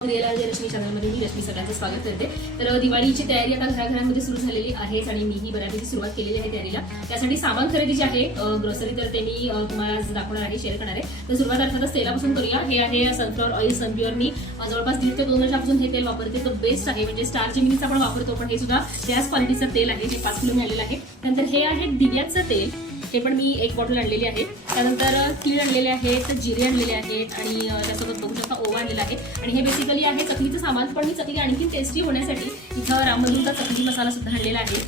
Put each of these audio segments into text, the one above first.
रश्मी चॅनलमध्ये मी रश्मी सगळ्यांचं स्वागत करते. तर दिवाळीची तयारी आता घराघरांमध्ये सुरू झालेली आहेच आणि मीही बऱ्यापैकी सुरुवात केलेली आहे तयारीला. त्यासाठी सामान खरेदी जे आहे ग्रोसरी, तर ते मी तुम्हाला आज दाखवणार आहे, शेअर करणार आहे. तर सुरुवात अर्थातच तेलापासून करूया. हे आहे सनफ्लॉवर ऑइल. सनप्युअर मी जवळपास 1.5 ते 2 वर्षापासून हे तेल वापरते. तर बेस्ट आहे, म्हणजे स्टार जेमिनीचं आपण वापरतो, पण हे सुद्धा त्याच क्वालिटीचं तेल आहे जे 5 किलो मिळालेलं आहे. त्यानंतर हे आहे दिव्याचं तेल, हे पण मी 1 बॉटल आणलेली आहे. त्यानंतर तीळ आणलेले आहेत, जिरे आणलेले आहेत आणि त्यासोबत बघू शकता ओवा आणलेला आहे. आणि हे बेसिकली आहे चकलीचं सामान, पण ही चकली आणखी टेस्टी होण्यासाठी इथं रामबंधूचा चकली मसाला सुद्धा आणलेला आहे.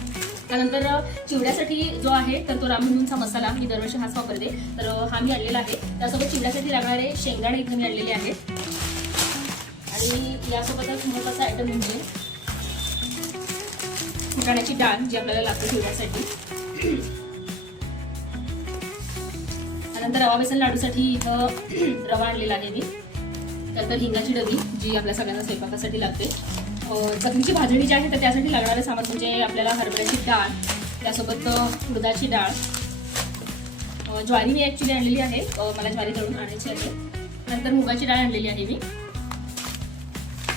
त्यानंतर चिवड्यासाठी जो आहे तर तो रामबंधूंचा मसाला मी दरवर्षी हाच वापरते, तर हा मी आणलेला आहे. त्यासोबत चिवड्यासाठी लागणारे शेंगदाणे इथं मी आणलेले आहेत. आणि यासोबतच महत्त्वाचा आयटम म्हणजे फुटाण्याची डाळ, जी आपल्याला लागते चिवड्यासाठी. त्यानंतर रवा बेसन लाडूसाठी इथं रवा आणलेला आहे मी. त्यानंतर हिंगाची डबी, जी आपल्या सगळ्यांना स्वयंपाकासाठी लागते. चकलीची भाजणी जी आहे तर त्यासाठी लागणारे सामान म्हणजे आपल्याला हरभऱ्याची डाळ, त्यासोबत उडदाची डाळ, ज्वारी मी ॲक्च्युली आणलेली आहे, मला ज्वारी दळून आणायची आहे. नंतर मुगाची डाळ आणलेली आहे मी.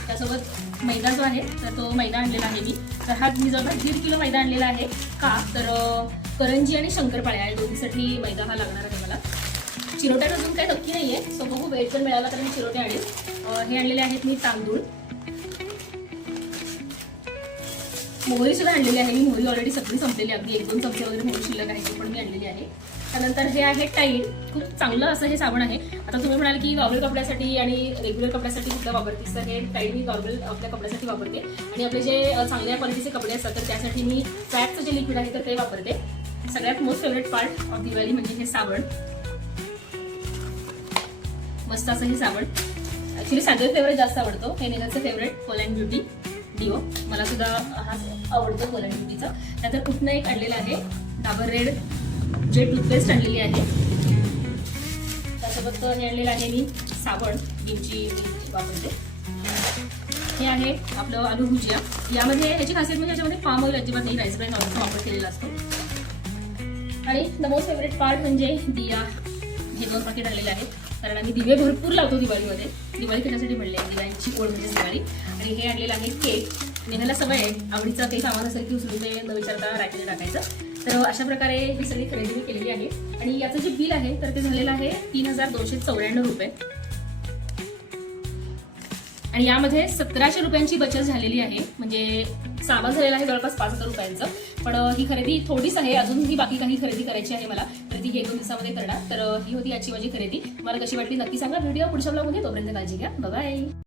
त्यासोबत मैदा जो आहे तर तो मैदा आणलेला आहे मी. तर हा मी जवळपास 1.5 किलो मैदा आणलेला आहे. का तर करंजी आणि शंकरपाळ्या या दोन्हीसाठी मैदा हा लागणार आहे मला. चिरोट्यात अजून काही नक्की नाहीये, सो बघू वेळ पण मिळाला तर मी चिरोटे आणेल. हे आणलेले आहेत मी तांदूळ. मोहरी सुद्धा आणलेली आहे मी. मोहरी ऑलरेडी सगळी संपलेली, अगदी 1-2 चमचे वगैरे मोहरी शिल्लक आहे, ती पण मी आणलेली आहे. त्यानंतर हे आहे टाईड. खूप चांगलं असं हे साबण आहे. आता तुम्ही म्हणाल की नॉर्मल कपड्यासाठी आणि रेग्युलर कपड्यासाठी सुद्धा वापरतेस, तर हे टाईड मी नॉर्मल आपल्या कपड्यासाठी वापरते. आणि आपले जे चांगल्या क्वालिटीचे कपडे असतात तर त्यासाठी मी फॅटचं जे लिक्विड आहे तर ते वापरते. सगळ्यात most favourite part of Diwali म्हणजे हे साबण. मस्त असं हे साबण. ॲक्च्युली सॅन्डल फेवरेट जास्त आवडतो. हे नेहरचं फेवरेट कोलँड ब्युटी डिओ, मला सुद्धा हा आवडतो कोलँड ब्युटीचा. त्यानंतर कुठनं एक आणलेलं आहे डाबर रेड जे टूथपेस्ट आणलेली आहे. त्यासोबत हे आणलेलं आहे मी साबण, गिमची वापरते. हे आहे आपलं आलू भुजिया. यामध्ये ह्याची खासियत म्हणजे याच्यामध्ये पाम ऑइल अजिबात नाही, राईस ब्रँड ऑइलचा वापर केलेला असतो. आणि द मोस्ट फेवरेट पार्ट म्हणजे दिया. हे 2 पाकिट आणलेले आहेत, कारण आम्ही दिवे भरपूर लावतो दिवाळीमध्ये. दिवाळी कशासाठी म्हणले, दिव्यांची ओढ म्हणजे दिवाळी. आणि हे आणलेलं आहे केक. नेहाला सवय आहे, आवडीचा काही सामान असेल की उचलून ते न विचारता रॅकमध्ये टाकायचं. तर अशा प्रकारे ही सगळी खरेदी मी केलेली आहे. आणि याचं जे बिल आहे तर ते झालेलं आहे 3294 रुपये. आणि यामध्ये 1700 रुपयांची बचत झालेली आहे. म्हणजे सामान झालेलं आहे जवळपास 5000 रुपयांचं. पण ही खरेदी थोडीच आहे, अजूनही बाकी काही खरेदी करायची आहे मला, तर ती 1-2 दिवसामध्ये करणार. तर ही होती आजची माझी खरेदी. मला कशी वाटली नक्की सांगा. व्हिडिओ पुढच्या ब्लॉगमध्ये, तोपर्यंत काळजी घ्या. बाय.